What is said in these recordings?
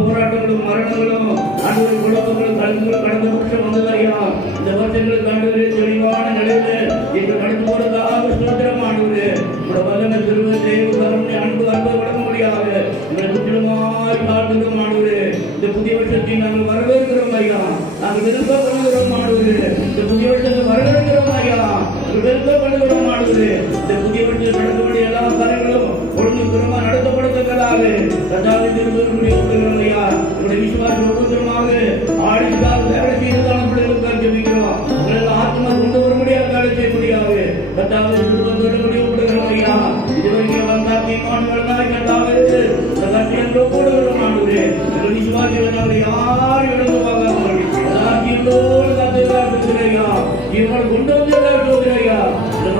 போராட்டங்களும் மரணங்களும் குழப்பங்களும் கடந்த வருஷம் வந்ததையா இந்த வருஷங்களுக்கு ஆண்டு தெளிவான நிலையில இன்று கடந்து போறதாக சுதந்திரம் ஆண்டு வல்லமை திருவ தெய்வ அன்பு அன்பு வழங்க முடியாது முற்றிலுமாய் காட்டுகிறோம் ஆண்டு இந்த புதிய வருஷத்தை நாங்கள் வரவேற்கிறோம் ஐயா நாங்கள் விருப்பப்படுகிறோம் ஆண்டு இந்த புதிய வருஷத்தை வரவேற்கிறோம் ஐயா விருப்பப்படுகிறோம் ஆண்டு இந்த புதிய வருஷத்தில் நடக்கக்கூடிய எல்லா காரியங்களும் ஒழுங்கு குறமா நடத்தப்படுத்தக்கதாக கதாவை திரும்ப ஐயா என்னுடைய விசுவாசம் ஒவ்வொருத்தருமாக ஆடிக்காக வேலை செய்ததான பிள்ளைகளுக்காக ஜெபிக்கிறோம் உங்களை ஆத்மா கொண்டு வர முடியாது வேலை செய்ய முடியாது கதாவை முடிவுபடுகிறோம் ஐயா இதுவரைக்கும் வந்தா தீர்மானங்களாய் கதாவை கட்டியங்களோ கூட வரும் ஆண்டுகிறே எங்கள் விசுவாசிகள் நாங்கள் யாரும் இழந்து பார்க்காமல் எல்லாத்தையோடு கத்துகிறாயா இவங்களை கொண்டு வந்துகிறாயா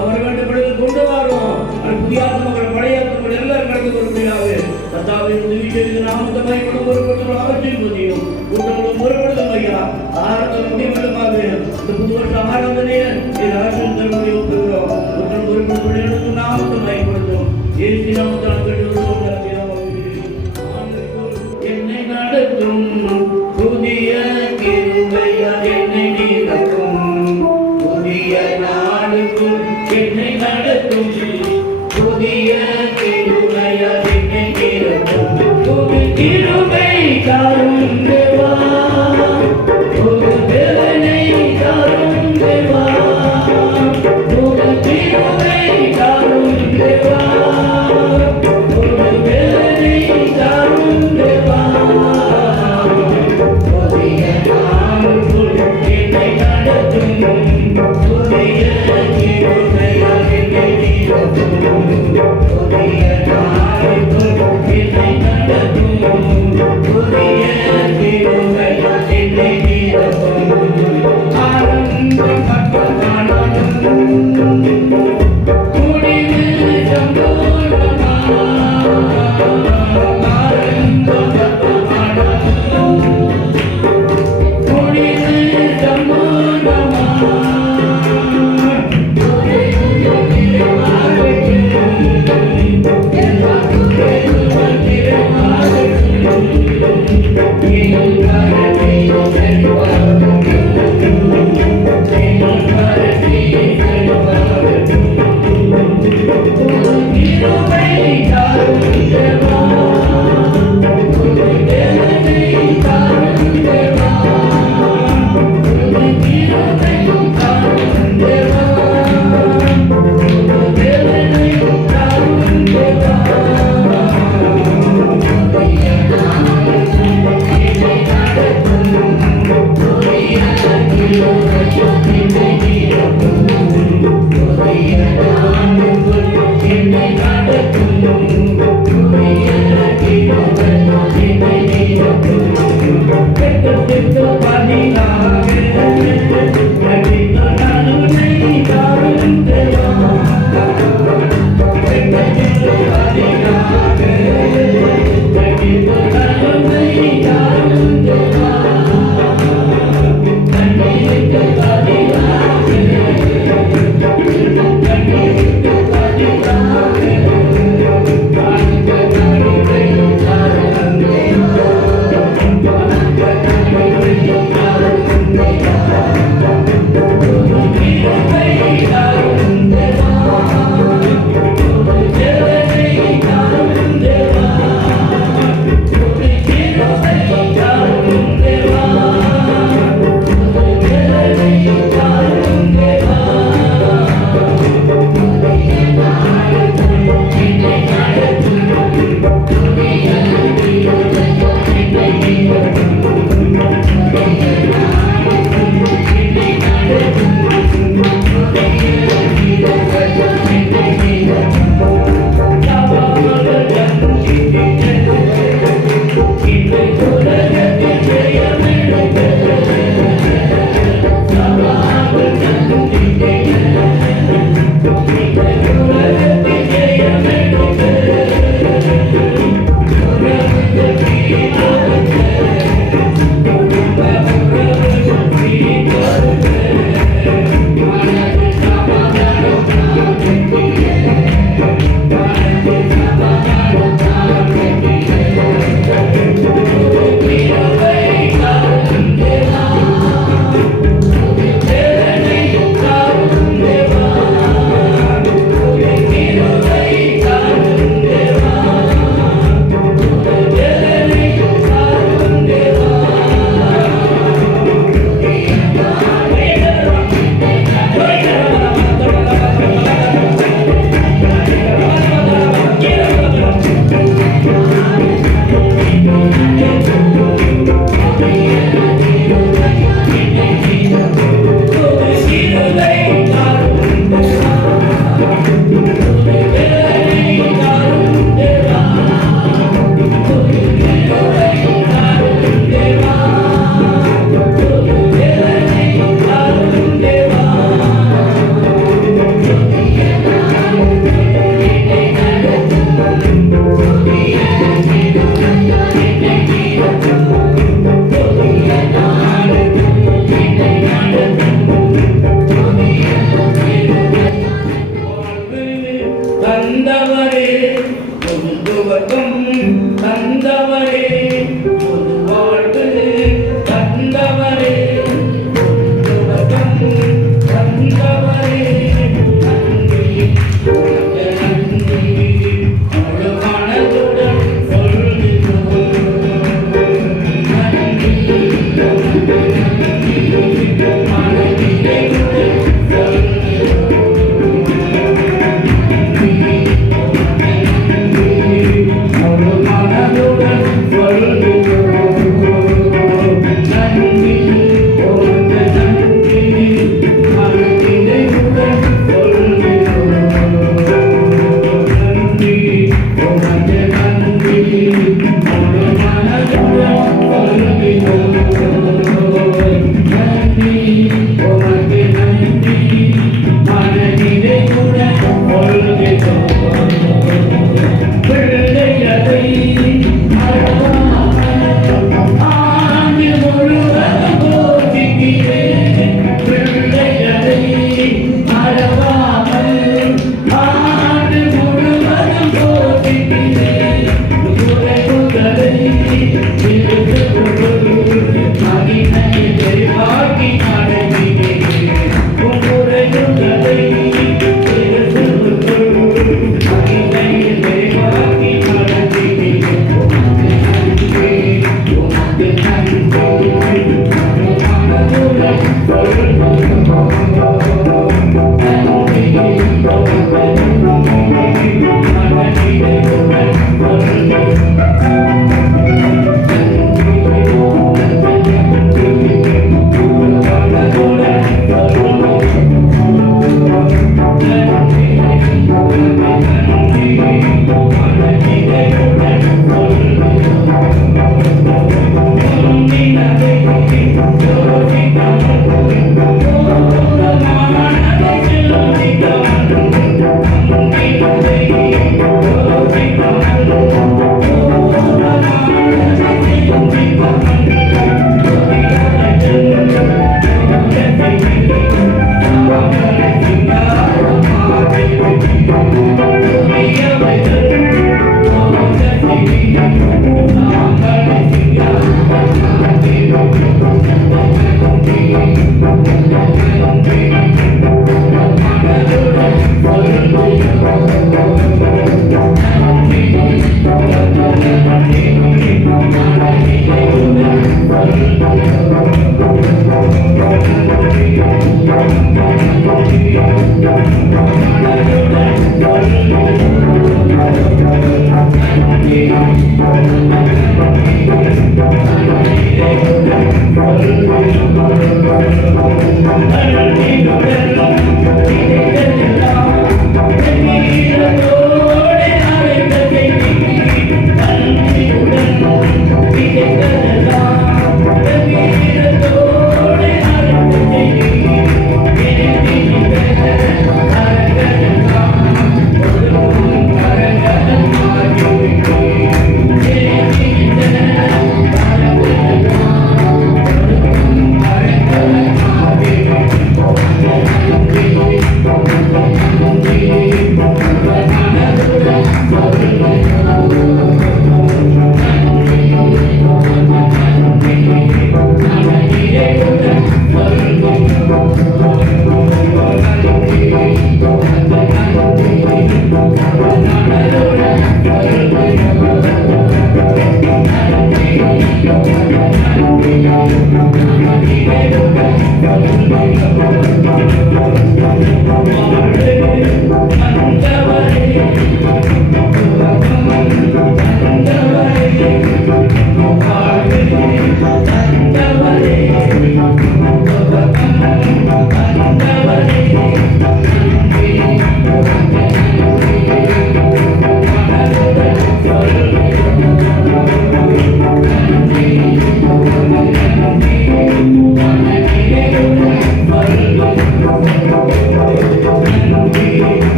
வர வேண்டிய பிள்ளைகள் கொண்டு வரோம் புதிய ஆத்மக்கள் பழைய ஆத்மக்கள் எல்லாரும் கடந்து வர முடியாது கத்தாவை உதவி செய்து நாமத்தை பயப்படும் பொருட்கள் அவற்றையும் புதியும் கூட்டங்களும் பொருட்படுத்தும் ஐயா ஆரம்பத்தில் முடிவுகளுமாக இந்த புது வருஷம் ஆரம்பத்திலேயே அரசியல் தருவதை ஒப்புகிறோம் மற்றும் பொருட்படுத்தும் நாமத்தை பயன்படுத்தும் ஏசி நாமத்தால் என்னை நடத்தும் புதிய கிருபையா என்னை நிரப்பும் புதிய நாளுக்கும் என்னை நடத்தும் புதிய கிருபையா என்னை நிரப்பும் புது கிருபை தாரும் தேவா புது வேதனை தாரும் தேவா புது கிருபை தாரும் தேவா புது வேதனை தாரும் தேவா புதிய நாளுக்குள் என்னை நடத்தும் புதிய கிருபையா என்னை நிரப்பும் புதிய நாளுக்குள் என்னை நடத்தும் புதிய கிருபையா என்னை நிரப்பும் ஆனந்தம் பட்டதானதும் முடிவு சம்பூர்ணமா ஆனந்தம் பட்டதானதும் முடிவு சம்பூர்ணமா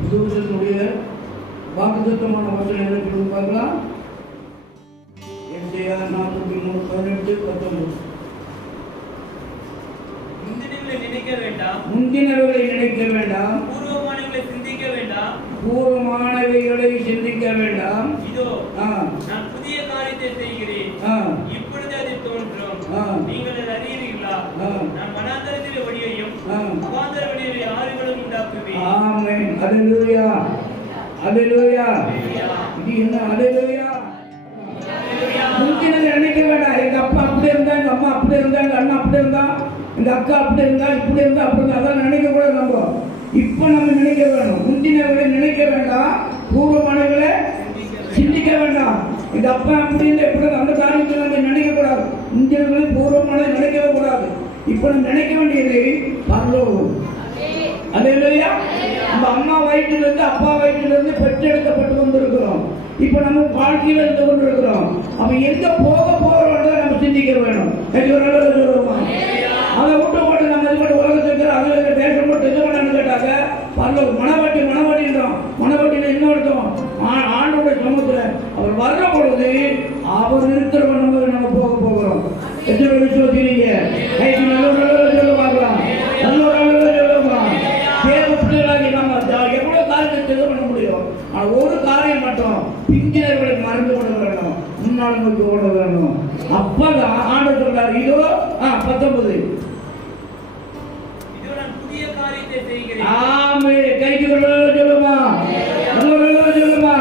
புது வருஷத்தினுடைய வாக்குத்தத்தமான வசனங்களை சொல்லுங்க பார்க்கலாம். எஸ்ஐயா 43:18-19. முந்தினவர்களை நினைக்க வேண்டாம், முந்தினவர்களை நினைக்க வேண்டாம், பூர்வமானவர்களை சிந்திக்க வேண்டாம், பூர்வமானவைகளை சிந்திக்க வேண்டாம். இதோ நான் புதிய காரியத்தை செய்கிறேன், இப்பொழுது அது தோன்றும், நீங்கள் அதை அறியீர்களா? நான் வனாந்தரத்திலே வழியையும் அவாந்தர வழியிலே ஆறுகளும் உண்டாக்குவேன். ஆமென். அல்லேலூயா, அல்லேலூயா. இது என்ன? அல்லேலூயா. முந்தினதை நினைக்க வேண்டாம். எங்க அப்பா அப்படி இருந்தா, எங்க அம்மா அப்படி இருந்தா, எங்க அண்ணா அப்படி இருந்தா, எங்க அக்கா அப்படி இருந்தா, இப்படி இருந்தா, அப்படி இருந்தா, அதான் நினைக்க கூடாது. நம்ம இப்ப நம்ம நினைக்க வேணும். முந்தினவர்களை நினைக்க வேண்டாம், பூர்வமானவர்களை சிந்திக்க வேண்டாம். எங்க அப்பா அப்படி இருந்தா எப்படி அந்த காரியத்தை நம்ம நினைக்க கூடாது. முந்தினவர்களை பூர்வமானதை நினைக்கவே கூடாது. இப்ப நம்ம நினைக்க வேண்டியது பரலோகம். அல்லேலூயா. நம்ம அம்மா வயிற்றிலிருந்து அப்பா வயிற்றிலிருந்து பெற்றெடுக்கப்பட்டு கொண்டிருக்கிறோம். இப்ப நம்ம வாழ்க்கையில இருந்து கொண்டிருக்கிறோம். அப்ப எங்க போக போறோம் நம்ம சிந்திக்க வேணும். அதை விட்டு போட்டு நம்ம இது உலகத்துக்கு அது பேச போட்டு இது பண்ணு கேட்டாங்க. பரல மனவாட்டி மனவாட்டின்றோம். மனவாட்டியில என்ன அர்த்தம்? ஆண்டோட சமூகத்துல அவர் வர்ற பொழுது அவர் இருக்கிறவன் நம்ம போக போகிறோம். எத்தனை விசுவாசிக்கிறீங்க? சொல்ல பார்க்கலாம். எவ்வளவு காரியத்தை இது பண்ண முடியும். ஆனா ஒரு காரியம் மட்டும், பிந்தினர்களை மறந்து கொள்ள வேண்டும், முன்னால் நோக்கி ஓட வேண்டும். அப்பதான் ஆண்டவர் சொல்றார். இதோ 19 புதிய காரியத்தை செய்கிறேன். ஆமே. கைக்கு சொல்லுமா, சொல்லுமா.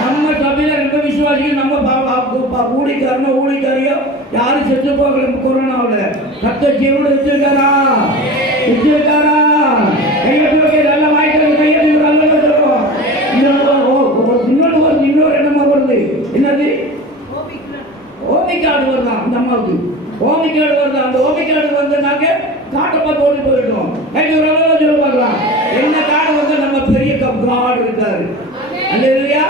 நம்ம சபையில ரொம்ப விசுவாசிகள். நம்ம ஊழிக்காரியோ யாரும் செத்து போகல. கொரோனாவில் ரத்த ஜீவனோட வச்சிருக்காரா? வச்சிருக்காரா? நல்ல வாய்க்கிறது கையெழுத்து இன்னொரு என்னமா வருது? என்னது? ஓமிக்காடு வருதான் அந்த அம்மாவுக்கு. ஓமிக்காடு வருதா? அந்த ஓமிக்காடு வந்தனாக்க காட்டை பார்த்து ஓடி போயிட்டோம். சொல்ல பார்க்கலாம். என்ன காடு வந்து நம்ம பெரிய காடு இருக்காரு. அல்லேலூயா.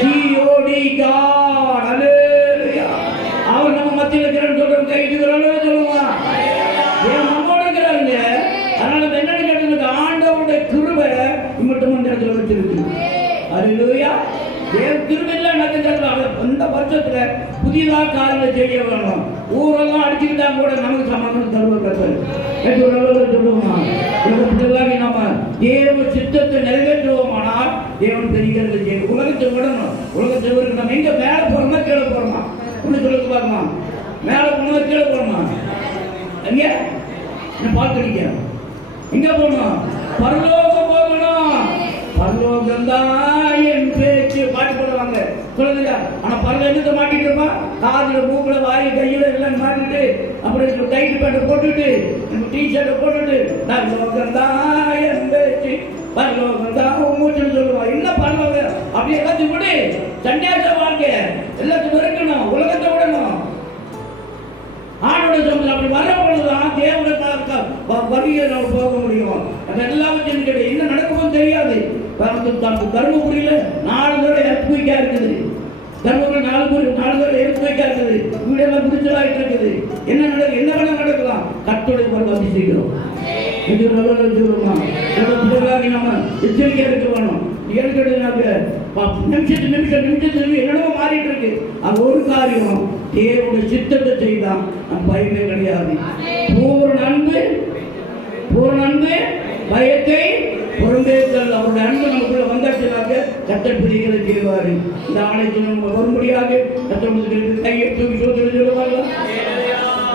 ஜிஓடி காட். அல்லேலூயா. அவர் நம்ம மத்தியில் இருக்கிறன்னு சொல்றோம். கைட்டு சொல்லுவான். நம்மோட இருக்கிறாருங்க. அதனால என்னன்னு கேட்டதுக்கு ஆண்டவருடைய கிருபை மட்டும் அந்த இடத்துல வச்சிருக்கு. அல்லேலூயா. திருவிழா நடக்கிறது. அந்த வருஷத்துல புதிதாக காரியங்களை செய்ய வேணும். ஊரெல்லாம் அடிச்சுக்கிட்டா கூட நமக்கு சமாதானம் தருவார். சொல்லுவோமா? நம்ம தேவ சித்தத்தை நிறைவேற்றுவோமானால் தேவன் பெரிய செய்யும். உலகத்தை விடணும். உலகத்தை விட நம்ம எங்க மேல போறோமா கீழே போறோமா? ஒண்ணு சொல்லுங்க பாருமா. மேல போனோமா கீழே போறோமா? எங்க பார்க்கறீங்க? எங்க போகணும்? பரலோகம் போகணும். பரலோகம் தான் என் பேச்சு. பாட்டு போடுவாங்க சொல்லுங்க. ஆனா பரலோகம் என்னத்தை மாட்டிட்டு இருப்பான்? காதுல மூக்குல வாய் கையில எல்லாம் மாட்டிட்டு அப்படி டைட் பேண்ட் போட்டுட்டு டிஷர்ட் போட்டுட்டு பரலோகம் தான் என் பேச்சு, பரலோகம் தான் மூச்சுன்னு சொல்லுவான். என்ன பரலோகம்? அப்படி எல்லாத்தையும் விடு. சன்னியாச வாழ்க்கை எல்லாத்தையும் இருக்கணும். உலகத்தை விடணும். ஆண்டோட சொந்த அப்படி வர பொழுதுதான் தேவனுடைய வழியை நம்ம போக முடியும். அதெல்லாம் என்ன நடக்குமோ தெரியாது. தர்மபுரியில 4 தடவை எர்த்குயிக்கா இருக்குது. தர்மபுரி 4 தடவை எர்த்குயிக்கா இருக்குது. வீடெல்லாம் பிடிச்சலாயிட்டு இருக்குது. என்ன நடக்கும்? என்ன வேணா நடக்கலாம். கர்த்தருடைய பொருள் அபிஷேகம். இது நல்ல சொல்லுமா? நம்ம எச்சரிக்கையா இருக்க வேணும். நிமிஷத்துக்கு என்னென்னமோ மாறிட்டு இருக்கு. அது ஒரு காரியம், தேவனுடைய சித்தத்தை செய்தான் நம் பயமே கிடையாது. பூர்ண அன்பு பயத்தை பொருந்தேத்தல். அவருடைய அன்பு நமக்குள்ள வந்தாச்சுனாக்க கர்த்தர் பிடிக்கிறத செய்வாரு. இந்த ஆணைக்கு நம்ம வரும்படியாக கர்த்தர் கையை தூக்கி சொல்லுவாங்க.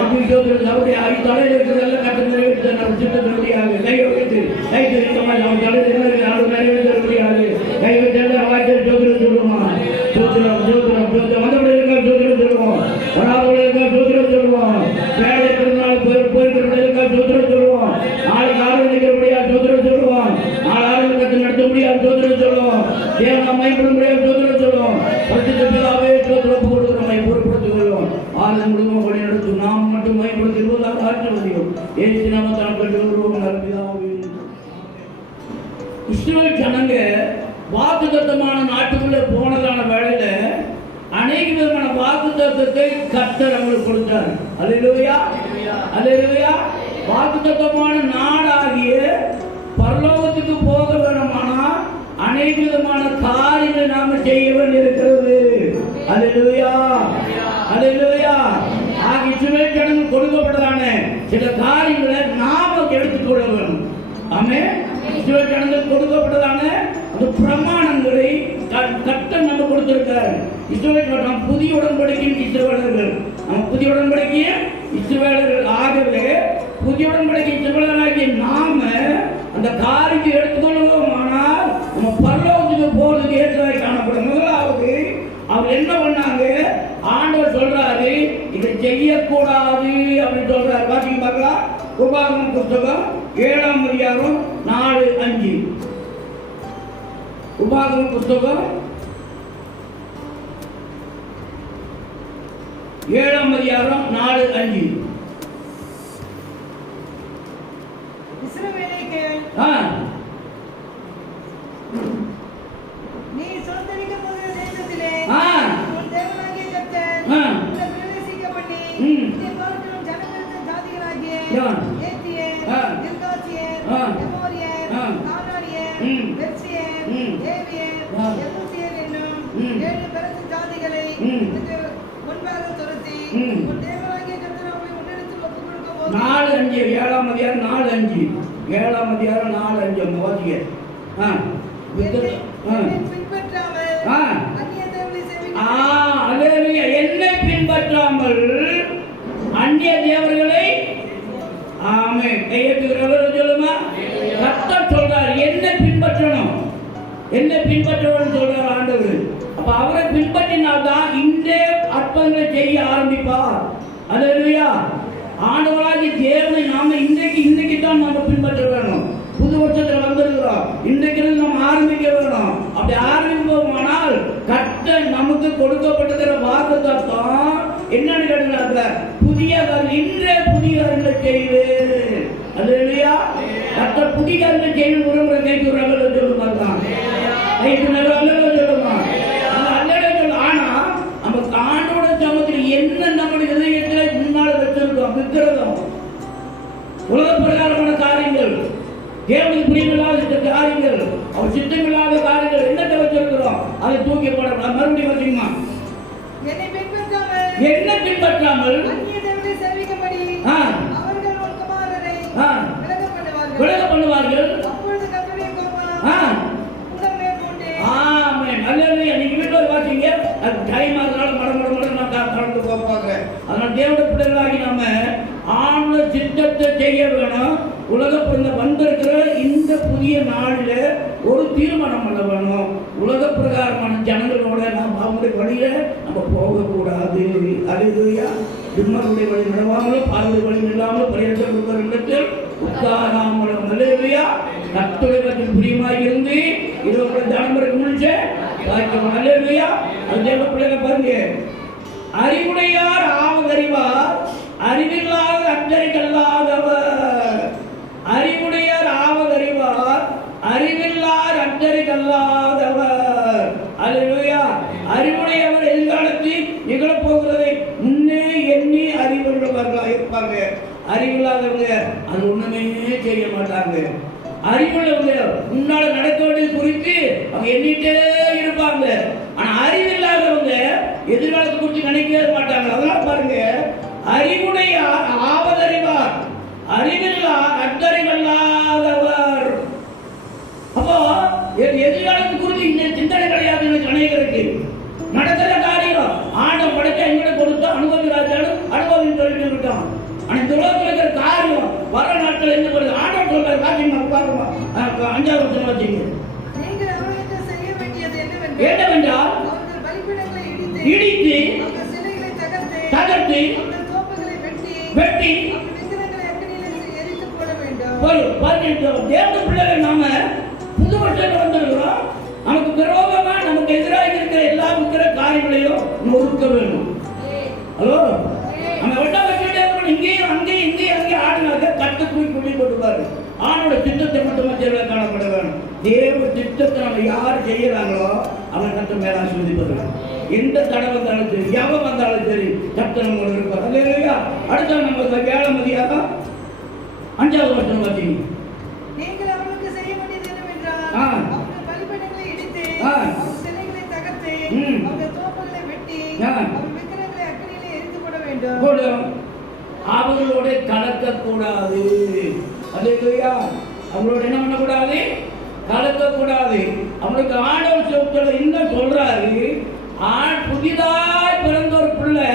அவருடைய தலையில் இருக்கிறதெல்லாம் கர்த்தர் நிறைவேற்ற நம்ம சித்தத்தினுடையாக கை வைத்து கை தெரிவித்தமாக நம்ம தலையில் நிறைவேற்ற முடியாது. கை வைத்து வாய்ச்சல் ஜோதிடம் சொல்லுவான். ஜோதிடம் வந்தபடி இருக்கா ஜோதிடம் சொல்லுவோம். வராதவர்கள் இருக்கா ஜோதிடம் சொல்லுவோம். வேலை இருக்கிறதுனால போயிருக்கிறவங்க இருக்கா ஜோதிடம் சொல்லுவோம். நாளைக்கு ஆரோக்கிய முடியாது ஜோதிடம் சொல்லுவோம். நாலு ஆரோக்கியத்தை நடத்த முடியாது ஜோதிடம் சொல்லுவோம். தேவன் அமைப்பட முடியாது ஜோதிடம் சொல்லுவோம். பரிசுத்தமாகவே ஜோதிடம் கொடுக்கிறோம். பொறுப்படுத்திக் கொள்வோம். ஆளுநர் குடும்பம் வழி நடத்தும். நாம் மட்டும் பயன்படுத்துவோம். ஆற்ற முடியும். ஏசி நாம தனக்கு இஸ்ரவேல் ஜனங்க வாக்குத்தத்தமான நாட்டுக்குள்ள போனதான வேளையில அநேக விதமான வாக்குத்தத்தத்தை கர்த்தர் அவங்களுக்கு கொடுத்தார். அல்லேலூயா, அல்லேலூயா. வாக்குத்தத்தமான நாடாகிய பரலோகத்துக்கு போக வேணுமானா அநேக விதமான காரியங்களை நாம சில காரியங்களை நாம எடுத்துக்கொள்ள வேணும். ஆமென். இஸ்ரவேல் ஜனங்களுக்கு கொடுக்கப்பட்டதான அந்த பிரமாணங்களை கர்த்தர் நம்ம கொடுத்திருக்காரு. இஸ்ரவேல் நாம் புதிய உடன்படிக்கையின் இஸ்ரவேலர்கள், நம்ம புதிய உடன்படிக்கையின் இஸ்ரவேலர்கள். ஆகவே புதிய உடன்படிக்கை இஸ்ரவேலராகிய நாம அந்த காரியத்தை எடுத்துக்கொள்வோம். ஆனால் நம்ம பரலோகத்துக்கு போறதுக்கு ஏற்றதாய் காணப்படும். முதலாவது அவர் என்ன பண்ணாங்க? ஆண்டவர் சொல்றாரு இதை செய்யக்கூடாது அப்படின்னு சொல்றாரு. பாத்தீங்க பார்க்கலாம். உபாகமம் புத்தகம் 7ஆம் அதிகாரம் 4-5. உபாகமம் புத்தகம் 7ஆம் அதிகாரம் 4-5. இஸ்ரவேலுக்கு நீ சொந்தரிக்க போகிற தேசத்திலே உன் தேவனாகிய கர்த்தர் உன்னை பிரவேசிக்க பண்ணி இங்கே பார்க்கும் ஜனங்களின் ஜாதிகளாகிய ஏத்தியர், கிர்காசியர், எமோரியர், கானானியர், பெர்சியர், ஏவியர், எபூசியர் என்னும் 7 பெரிய ஜாதிகளை உனக்கு முன்பாக துரத்தி உன் தேவனாகிய கர்த்தர் அவர்களை உன்னிடத்தில் ஒப்புக் கொடுக்கும்போது 4-5 7ஆம் அதிகாரம் 4-5 7ஆம் அதிகாரம் 4-5 அந்த வாசிங்க. என்னை பின்பற்றாமல் அந்நிய தேவர்களை சொல்லுமா? கர்த்தர் சொல்றார் என்னை பின்பற்றணும், என்னை பின்பற்றணும் சொல்றார் ஆண்டவர். அப்ப அவரை பின்பற்றினால்தான் இந்த அற்புதங்களை செய்ய ஆரம்பிப்பார். அல்லேலூயா. ஆண்டவராகிய தேவனை நாம இன்னைக்கு தான் நாம பின்பற்ற வேணும். புது வருஷத்துல வந்திருக்கிறோம், இன்றைக்கு நம்ம ஆரம்பிக்க வேணும். அப்படி ஆரம்பிப்போமானால் கர்த்தர் நமக்கு கொடுக்கப்பட்டிருக்கிற வாக்குத்தத்தம் என்னன்னு கேட்டீங்கன்னா புதிய இன்றே புதிய காரியங்களை செய்வேன். அல்லேலூயா. கர்த்தர் புதிய காரியங்களை செய்யணும். முறை கைக்குறாங்க சொல்லுமா? சொல்லுமா? ஆனா நம்ம ஆண்டோட சமூகத்தில் என்ன நம்முடைய இதயத்துல முன்னால வச்சிருக்கோம்? விக்கிரகம், உலக பிரகாரமான காரியங்கள், தேவனுக்கு பிரியமில்லாத காரியங்கள், அவர் சித்தமில்லாத காரியங்கள் என்னத்தை வச்சிருக்கிறோம்? அதை தூக்கி போட மறுபடியும் பார்த்தீங்கன்னா என்ன பின்பற்றாமல் விலக பண்ணுவார்கள். நீங்க வீட்டுல வாசிங்க. டைம் ஆகுனால கடந்து போப்பாங்க. அதனால தேவனுடைய பிள்ளைகளாகி நாம ஆண்ட சித்தத்தை செய்ய வேணும். உலக பிறந்த வந்திருக்கிற இந்த புதிய நாளில ஒரு தீர்மானம் பண்ண வேணும். உலக பிரகாரமான ஜனங்களோட நாம் அவங்களுடைய வழியில நம்ம போகக்கூடாது. அல்லேலூயா. விம்மருடைய வழி நடவாமலும் பார்வை வழி இல்லாமலும் பரிசுத்தத்தில் உத்தாராமலும். அல்லேலூயா. கர்த்தருடைய பற்றில் பிரியமாய் இருந்து இருவருடைய தலைமுறைக்கு முடிச்ச வாக்கியம். அல்லேலூயா. அது தேவ பிள்ளைகளை பாருங்க. அறிவுடையார் ஆவதறிவார், அறிவில்லாத அஞ்சறிக்கல்லாதவர். அறிவுடையார் ஆவதறிவார், அறிவில்லார் அஞ்சறிக்கல்லாதவர். அல்லேலூயா. அறிவுடையவர் எதிர்காலத்தில் நிகழப்போகிறதை முன்னே எண்ணி அறிவுள்ளவர்களாக இருப்பாங்க. அறிவில்லாதவங்க அது ஒண்ணுமே செய்ய மாட்டாங்க. அறிவுள்ளவங்க முன்னால நடக்க வேண்டியது குறித்து அவங்க எண்ணிட்டே இருப்பாங்க. ஆனா அறிவில்லாதவங்க எதிர்காலத்தை குறித்து நினைக்கவே மாட்டாங்க. அதனால பாருங்க, அறிவுடைய ஆவதறிவார், அறிவில்லார் அற்றறிவல்லாதவர். அப்போ எதிர்காலத்தை குறித்து இந்த சிந்தனை கிடையாது. அநேகருக்கு நடக்கிற காரியம் ஆண்டவன் படைக்க எங்களை கொடுத்தா அனுபவிக்கிறாச்சாலும் அனுபவின்னு சொல்லிட்டு விட்டோம். ஆனா இந்த உலகத்தில் இருக்கிற காரியம் வர நாட்கள் என்ன பண்ணுது? ஆண்டவன் சொல்றாரு. பாத்தீங்கன்னா பாருமா 5வது வசனம் வச்சீங்க. என்னவென்றால் இடித்து தகர்த்து வெட்டி தேவ பிள்ளைகள் நாம புது வருஷத்துல வந்திருக்கிறோம். நமக்கு விரோதமா நமக்கு எதிராக இருக்கிற எல்லா இருக்கிற காரியங்களையும் நொறுக்க வேண்டும். ஹலோ, நம்ம வெட்டா வச்சுட்டே இருக்கணும். இங்கேயும் அங்கேயும் அங்கேயும் ஆடினாக்க கட்டு தூக்கி கொண்டு போட்டுப்பாரு. ஆணோட திட்டத்தை மட்டும் மத்தியில் காணப்பட வேணும். தேவ திட்டத்தை நம்ம யார் செய்யறாங்களோ அவன் கட்ட மேல ஆசீர்வதிப்பார்கள். எந்த தடை வந்தாலும் சரி, எவன் வந்தாலும் சரி, கர்த்தர் நம்மளோட இருப்பார். அல்லேலூயா. அடுத்த நம்ம 7ஆம் அதிகாரம் 5வது வசனம் பார்த்தீங்க. நீங்கள் அவர்களுக்கு செய்ய வேண்டியது என்னவென்றால் அவர்கள் பலிபீடங்களை இடித்து அவர்கள் சிலைகளை தகர்த்து அவர்கள் தோப்புகளை வெட்டி அவர்கள் விக்கிரகங்களை அக்கினியிலே எரித்து போட வேண்டும். அவர்களோட கலக்க அவங்களோட என்ன பண்ணக்கூடாது, கலக்கக்கூடாது. அவங்களுக்கு ஆண்டவர் சொற்களை இன்னும் சொல்றாரு, புதிதாய் பிறந்த ஒரு பிள்ளை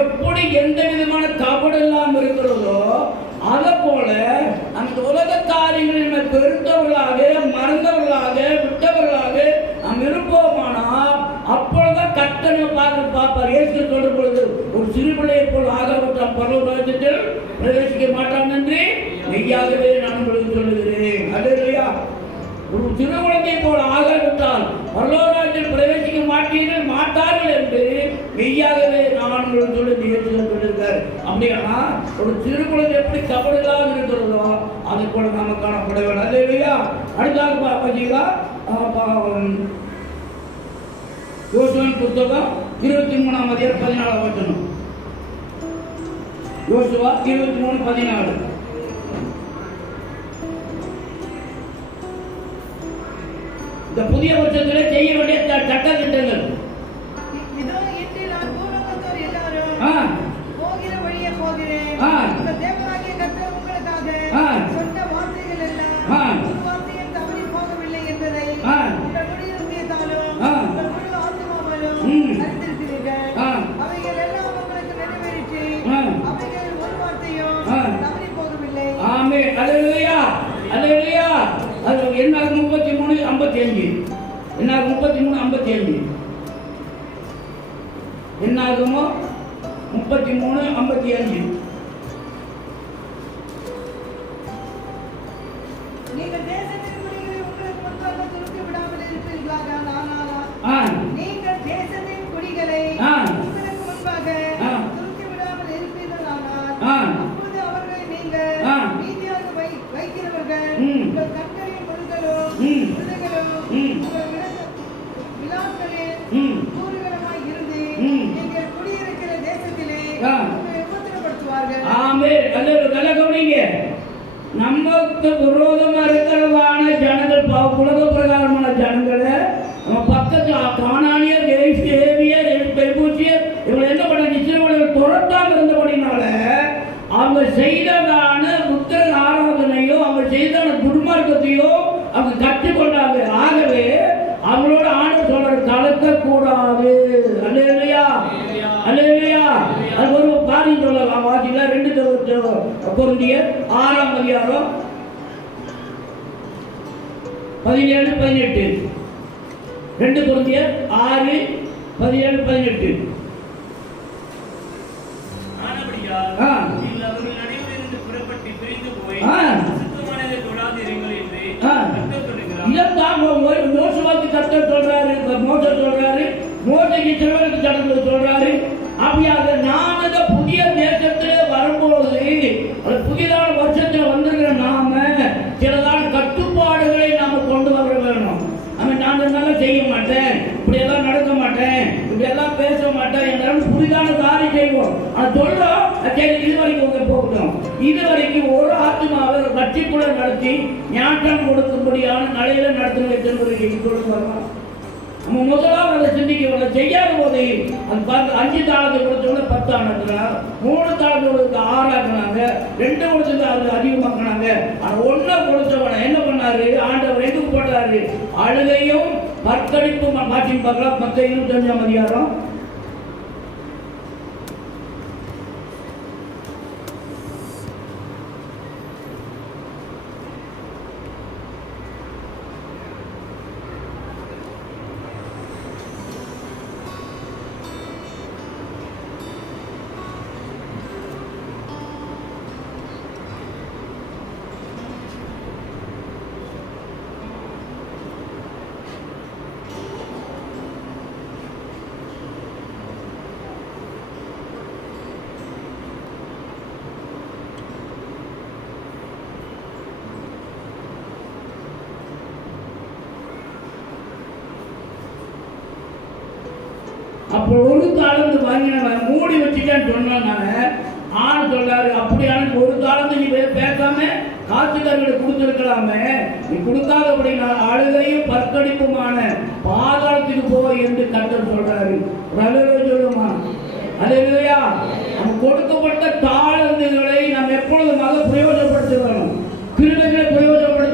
எப்படி எந்த விதமான கபடு இல்லாமல் இருக்கிறதோ அதை போல அந்த உலக காரியங்களில் பெருத்தவர்களாக, மறந்தவர்களாக, விட்டவர்களாக நாம் இருப்போமானால் அப்பொழுதுதான் கர்த்தனை பார்ப்பார். இயேசு சொல்லும் பொழுது, ஒரு சிறு பிள்ளையை போல் ஆகப்பட்டால் பரலோக ராஜ்யத்தில் பிரவேசிக்க மாட்டான் என்று மெய்யாகவே நான் உங்களுக்கு சொல்லுகிறேன். அல்லேலூயா. ஒரு சிறு குழந்தை போல் ஆகாவிட்டால் பரலோக ராஜ்யத்தில் பிரவேசிக்க மாட்டார்கள் என்று மெய்யாகவே நான் உங்களுக்கு சொல்லியிருக்கார். அப்படியானா ஒரு சிறு குழந்தை எப்படி கபடில்லாமல் இருக்கிறதோ அதை போல நாம காணப்பட வேண்டும். அல்லேலூயா. அடுத்தாக பார்த்தீங்களா, யோசுவாவின் புத்தகம் 23ஆம் அதிகாரம் 14ஆம் வசனம். யோசுவா 23:14. இந்த புதிய வருஷத்திலே செய்ய வேண்டிய சட்ட திட்டங்கள். இதோ இன்று நான் பூலோகத்தோர் எல்லாரும் போகிற வழியே போகிறேன். இந்த தேவனாகிய கர்த்தர் உங்களுக்காக சொன்ன வார்த்தைகள் எல்லாம் ஒரு வார்த்தையும் தவறி போகவில்லை என்பதை உங்கள் முழு இருதயத்தாலும் உங்கள் முழு ஆத்துமாவாலும் அறிந்திருக்கிறீர்கள். அவைகள் எல்லாம் உங்களுக்கு நிறைவேறிற்று. அவைகள் ஒரு வார்த்தையும் தவறி போகவில்லை. ஆமென். அல்லேலூயா. அல்லேலூயா. அது என்னாகும் 33:55. என்னாகும் 33:55. என்னாகுமோ 33:55. நீங்கள் தேசத்தின் குடிகளை உங்களுக்கு முன்பாக துருத்தி விடாமல் இருப்பீர்களாக. நீங்கள் தேசத்தின் குடிகளை உங்களுக்கு முன்பாக துருத்தி விடாமல் இருப்பீர்களானால் அப்பொழுது அவர்களை நீங்கள் நீதியாக வைக்கிறவர்கள் உங்கள் கண்களின் முள்களும் உங்கள் விழாக்களில் கூறுகளமாய் இருந்து நீங்கள் குடியிருக்கிற தேசத்திலே உங்களை உபத்திரப்படுத்துவார்கள். ஆமென். நல்ல கவனிங்க. நமக்கு விரோதமா இருக்கிறதான ஜனங்கள், உலக பிரகாரமான ஜனங்களை நம்ம பக்கத்து கானானியர், ஏவியர், பெர்பூசியர் இவங்க என்ன பண்ண இஸ்ரவேலர்கள் துரத்தாம இருந்தபடினால அவங்க செய்ததான புத்திர ஆராதனையோ அவங்க செய்ததான துன்மார்க்கத்தையோ அவங்க கற்றுக்கொண்டாங்க. ஆகவே அவங்களோட ஆண்டவர் சொல்ற கலக்கக்கூடாது. அல்லேலூயா. அல்லேலூயா. அது ஒரு காரியம் சொல்லலாம். வாசிக்கல 2 கொரிந்தியர் 6ஆம் அதிகாரம் 17-18. 2 கொரிந்தியர் 6:17-18. யோசுவாவுக்கு கர்த்தர் சொல்றாரு, மோசே சொல்றாரு, மோசேக்கு இஸ்ரவேலுக்கு சட்டத்தை சொல்றாரு. அப்படியாக நாம இந்த புதிய தேசத்துல வரும்போது புதிதான வருஷத்துல வந்திருக்கிற நாம சிலதான கட்டுப்பாடுகளை நாம கொண்டு வர வேணும். நான் நல்லா செய்ய மாட்டேன், இப்படி எல்லாம் நடக்க மாட்டேன், இப்படி எல்லாம் பேச மாட்டேன் என்றாலும் புதிதான காரியம் செய்வோம். சொல்றோம், சரி இது வரைக்கும் போகட்டும். இது வரைக்கும் ஒரு ஆத்மாவை கட்சிக்குள்ள நடத்தி ஞானம் கொடுக்கும்படியான நடையில நடத்துவதற்கு சொல்லுவாங்க. நம்ம முதலாவது அதை சிந்திக்க செய்யாத போது அது பார்த்து 5 தாளத்தை கொடுத்தவங்க 10 ஆனாங்க, 3 தாளத்தை கொடுத்து 6 ஆக்குனாங்க, 2 கொடுத்தது அது அதிகமாக்குனாங்க. ஆனால் 1 கொடுத்தவன என்ன பண்ணாரு, ஆண்டவர் எதுக்கு போட்டாரு, அழுகையும் பற்கடிப்பும். மாற்றி பார்க்கலாம். மத்தேயு 25ஆம் அதிகாரம் அப்போ 1 தாளந்து வாங்கினவன் மூடி வச்சுட்டேன்னு சொன்னாங்க. ஆண் சொல்றாரு, அப்படியான 1 தாளந்து நீ பேசாம காசுக்காரர்களை கொடுத்துருக்கலாமே, நீ கொடுக்காதபடினா அழுகையும் பற்கடிப்புமான பாதாளத்துக்கு போய் என்று கர்த்தர் சொல்றாரு. சொல்லுமா அல்லேலூயா. நம்ம கொடுக்கப்பட்ட தாளந்துகளை நாம் எப்பொழுதுமாக பிரயோஜனப்படுத்த வேணும், கிருபைகளை பிரயோஜனப்படுத்த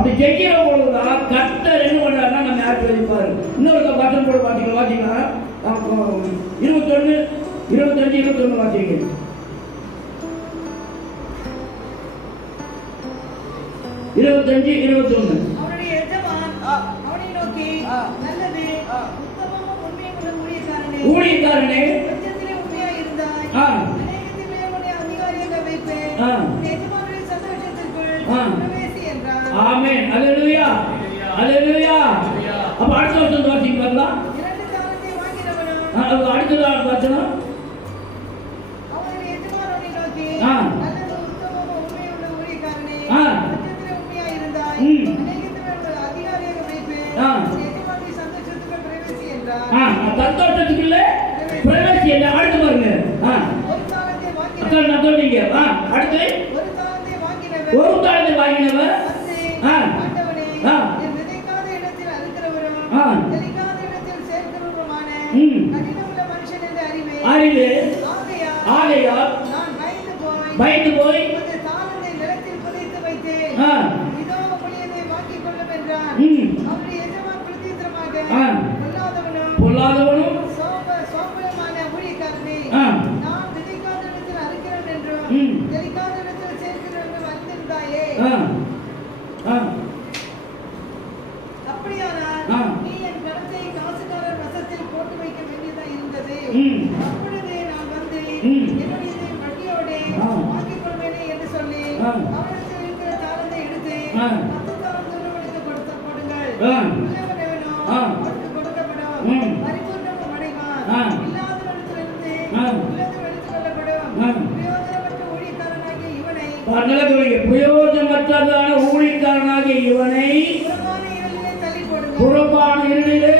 அப்படி செய்கிற பொழுதுதான் கர்த்தர் என்ன பண்றாருன்னா நம்ம ஆசீர்வதிப்பாரு. இன்னொரு வசனம் கூட வாசிங்களா 21 25 21 வாசிங்க. 25 21. அவனுடைய எஜமான் அவனை நோக்கி, நல்லது, உத்தமமும் உண்மையுமுள்ள ஊழியக்காரனே, கொஞ்சத்திலே உண்மையாய் இருந்தாய், அநேகத்திலே உன்னை அதிகாரியாக வைப்பேன், உன் எஜமானுடைய சந்தோஷத்திற்குள் பிரவேசி என்றார். ஆமென். அல்லேலூயா, அல்லேலூயா. அப்ப அடுத்த வசனம் வாசிங்களா? 2 தாலந்தை வாங்கினவனும் அடுத்ததான் வசனம். அவனுடைய எஜமான் அவனை நோக்கி, நல்லது, உத்தமமும் உண்மையுள்ள ஊழியக்காரனே, கொஞ்சத்திலே உண்மையாய் இருந்தாய், அநேகத்திலே உன்னை அதிகாரியாக வைப்பேன், உன் எஜமானுடைய சந்தோஷத்திற்குள் பிரவேசி என்றார். சந்தோஷத்துக்குள்ள பிரவேசி என்ன? அடுத்து பாருங்க. ஒரு தாலந்தை வாங்கினவன் அடுத்து ஒரு தாலந்தை வாங்கினவன் ஆண்டவனே, என் விதைக்காத இடத்தில் அறுக்கிறவரும் தெளிக்காத இடத்தில் சேர்க்கிறவருமான கடினமுள்ள மனுஷன் என்று அறிவேன். ஆகையால் நான் பயந்து போய் உமது தாளந்தை நிலத்தில் புதைத்து வைத்தேன். இதோ உம்முடையதை வாங்கிக் கொள்ளும் என்றான். அவருடைய எஜமான் பிரதித்திரமாக, பொல்லாதவனும் சோம்பலுமான ஊழியக்காரனே, நான் விதைக்காத இடத்தில் அறுக்கிறவன் என்றும் தெளிக்காத இடத்தில் சேர்க்கிறவன் என்றும் அறிந்திருந்தாயே. அப்படியானால் நீ என் கணத்தை காசுக்காரர் வசத்தில் போட்டு வைக்க வேண்டியதா இருந்தது. அப்பொழுது நான் வந்து என்னுடைய வட்டியோடு வாங்கிக் கொள்வேனே என்று சொல்லி அவனிடத்தில் இருக்கிற தாளந்தை எடுத்து 10 தாளந்து ஒருவனுக்கு கொடுங்கள். உள்ளவனேனோ அவனுக்கு கொடுக்கப்படும், பரிபூர்ணமும் அடைவான். இல்லாதவனிடத்திலிருந்து உள்ளது எடுத்துக் கொள்ளப்படும். பிரயோஜனமற்ற ஊழியக்காரனாகிய இவனை, பிரயோஜனமற்றதான ஊழியக்காரனாகிய இவனை புறப்பான இருளிலே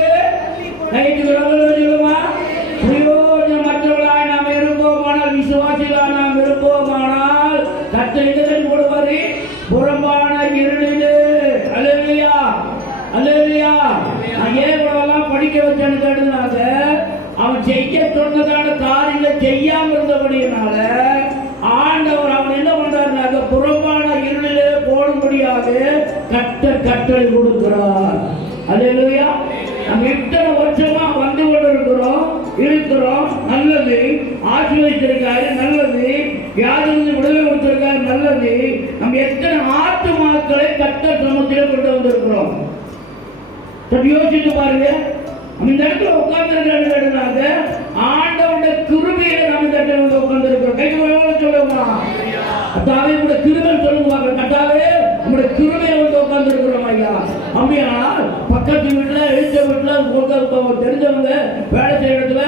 பிரயோஜனமற்றவர்களாய் நாம் இருப்போமானால், விசுவாசிகளாய் நாம் இருப்போமானால் கர்த்தர் எங்க தள்ளி போடுவாரு? புறம்பான இருளிலே. அல்லேலூயா, அல்லேலூயா. நான் ஏன் இவ்வளவெல்லாம் படிக்க வச்சேன்னு கேட்டதுனால, அவன் செய்ய சொன்னதான காரியங்களை செய்யாம இருந்தபடியினால ஆண்டவர் அவன் என்ன பண்றாருனாக்க புறம்பான இருளிலே போடும்படியாக கட்டளை கொடுக்கிறார். அல்லேலூயா. நம்ம எத்தனை வருஷமா வந்து இருக்கிறோம். நல்லது. ஆசீர்வதித்திருக்காரு, நல்லது. வியாதிலிருந்து விடுதலை கொடுத்திருக்காரு, நல்லது. நம்ம எத்தனை ஆத்துமாக்களை கர்த்தர் சமூகத்திலே கொண்டு வந்திருக்கிறோம். யோசித்து பாருங்க. நம்ம இந்த இடத்துல உட்கார்ந்து ஆண்டவருடைய கிருபையில நம்ம இந்த இடத்துல உட்கார்ந்து இருக்கிறோம். கைகளோட சொல்லுமா, அத்தாவே உங்களுடைய கிருபை சொல்லுவாங்க. கட்டாவே உங்களுடைய கிருபையை வந்து உட்கார்ந்து இருக்கிறோம் ஐயா. அப்படியானால் பக்கத்து வீட்டுல, எழுத்த வீட்டுல, தெரிஞ்சவங்க வேலை செய்யற இடத்துல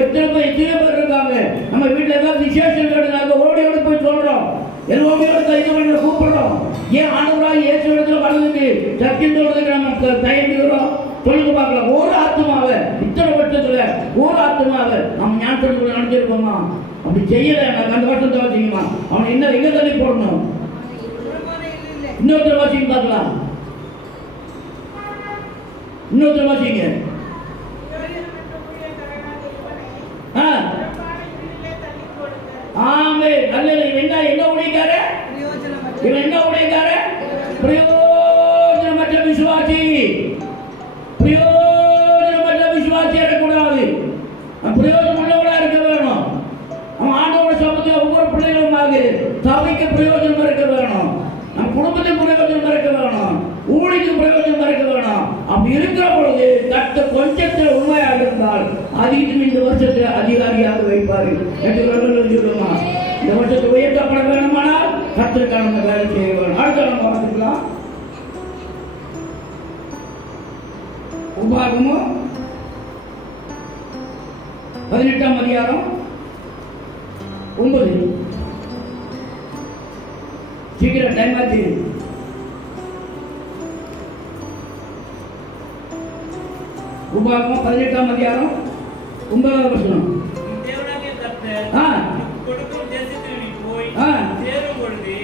எத்தனை பேர் இருக்காங்க. நம்ம வீட்டுல ஏதாவது விசேஷம் கேட்டனாக்க ஓடியோடு போய் சொல்றோம், எல்லோரையோட கைது கூப்பிடுறோம். ஏன் ஆண்டவராக இயேசு இடத்துல வளர்ந்துட்டு சத்தியம் சொல்றதுக்கு நம்ம தயங்குகிறோம்? சொல்லுங்க பார்க்கலாம். ஒரு ஆத்மாவை இத்தனை வருஷத்துல ஒரு ஆத்மாவை நம்ம ஞாபகத்துக்குள்ள நினைச்சிருப்போமா? அப்படி செய்யல. எனக்கு அந்த வருஷத்தை வச்சுக்கமா அவனை என்ன எங்க தள்ளி போடணும்? இன்னொருத்தர் வாசிங்க பார்க்கலாம். இன்னொருத்தர் வாசிங்க. ஆமே. நல்ல என்ன ஊழியக்கார? இவன் என்ன ஊழியக்கார? பிரயோஜனமற்ற விசுவாசி. பிரயோஜனமற்ற விசுவாசி இருக்கக்கூடாது. பிரயோஜனம் உள்ளவனா இருக்க வேணும். அவன் ஆண்டவரோட சமூகத்தில் ஒவ்வொரு பிள்ளைகளுமாக சபைக்கு பிரயோஜனம் இருக்க வேணும். நம் குடும்பத்துக்கு பிரயோஜனம் இருக்க வேணும். ஊழிக்கு பிரயோஜனம் இருக்க வேணும். அப்படி இருக்கிற பொழுது தட்ட கொஞ்சத்தில் உண்மையாக இருந்தால் அதிகம் இந்த வருஷத்தில் அதிகாரியாக வைப்பாரு என்று சொல்லுமா. இந்த வருஷத்தை உயர்த்தப்பட வேண்டுமானால் கத்திற்கான வேலை செய்ய வேண்டும். அடுத்த நம்ம பார்த்துக்கலாம். உபாகமும் 18ஆம் அதிகாரம் 9. சீக்கிரம் டைம் ஆச்சு. உபாகமம் 18ஆம் அதிகாரம் 9வது வசனம். தேவனாகிய கர்த்தர் கொடுக்கும் தேசத்தில் நீ போய் சேரும் பொழுது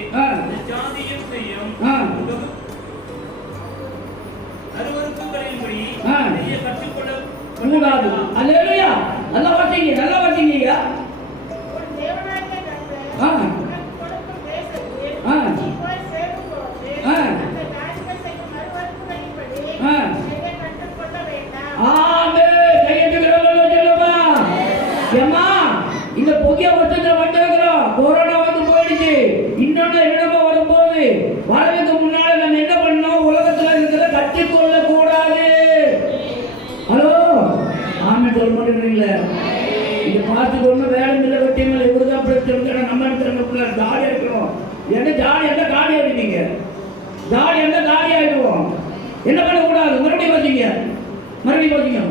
ஜாதியும் செய்யும் அருவருப்புகளின்படி செய்ய கற்றுக்கொள்ள கூடாது. அல்லேலூயா. நல்லா வாசிங்க, நல்லா வாசிங்க. தேவனாகிய கர்த்தர் கொடுக்கும் தேசத்தில் நீ போய் சேரும் பொழுது அந்த காரியங்கள் கற்றுக்கொள்ள வேண்டாம். ஆமே கையெழுத்துக்கிறவங்க சொல்லுமா ஏமா இந்த புதிய வருஷத்துல வந்திருக்கிறோம். கொரோனா வந்து போயிடுச்சு. இன்னொன்னு என்னமோ வரும்போது வரதுக்கு முன்னால நம்ம என்ன பண்ணோம்? உலகத்துல இருக்கிறத கற்றுக்கொள்ள கூடாது. ஹலோ ஆமே சொல்ல மாட்டேங்கிறீங்களே. இது பார்த்துட்டு ஒன்றும் வேலை இல்லை வெட்டியமில்லை. இவருதான் பிரச்சனை. நம்ம இருக்கிற ஜாலியாக இருக்கணும். என்ன ஜாலி என்ன காலி ஆகிடுவீங்க. ஜாலி என்ன காலி ஆகிடுவோம். என்ன பண்ணக்கூடாது? மறுபடியும் பார்த்தீங்க மறுபடியும் பார்த்தீங்க